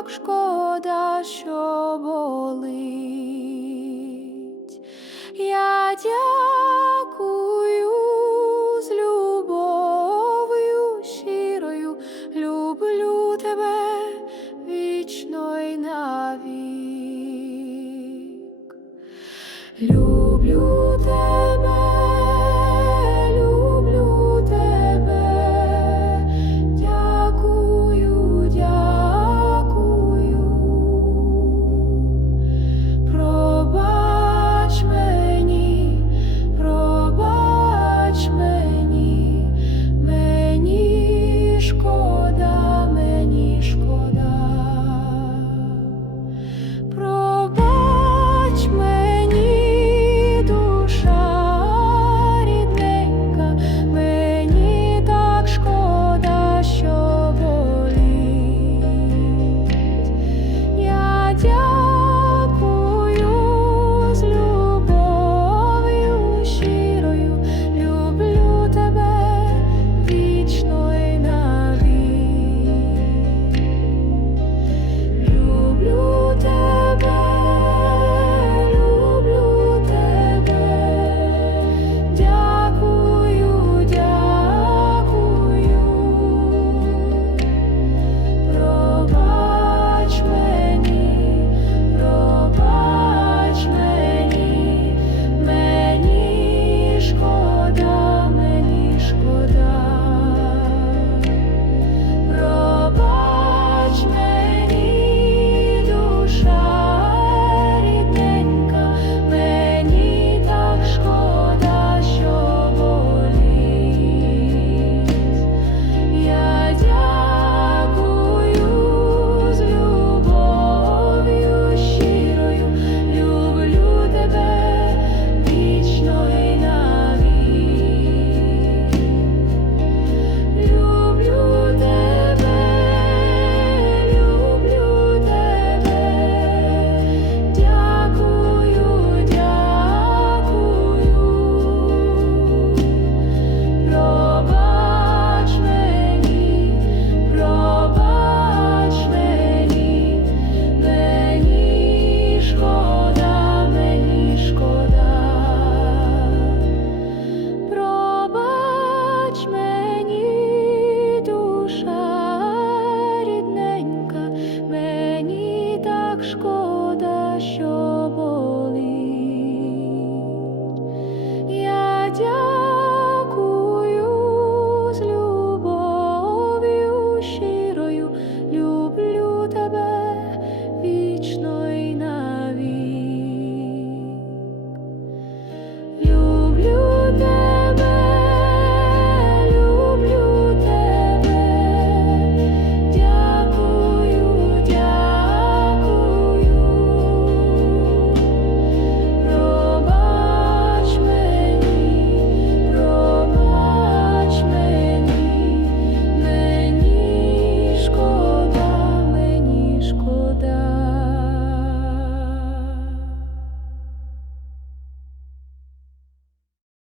так шкода, що болить. Я дякую з любов'ю щирою, люблю тебе вічно й навік. Люблю тебе.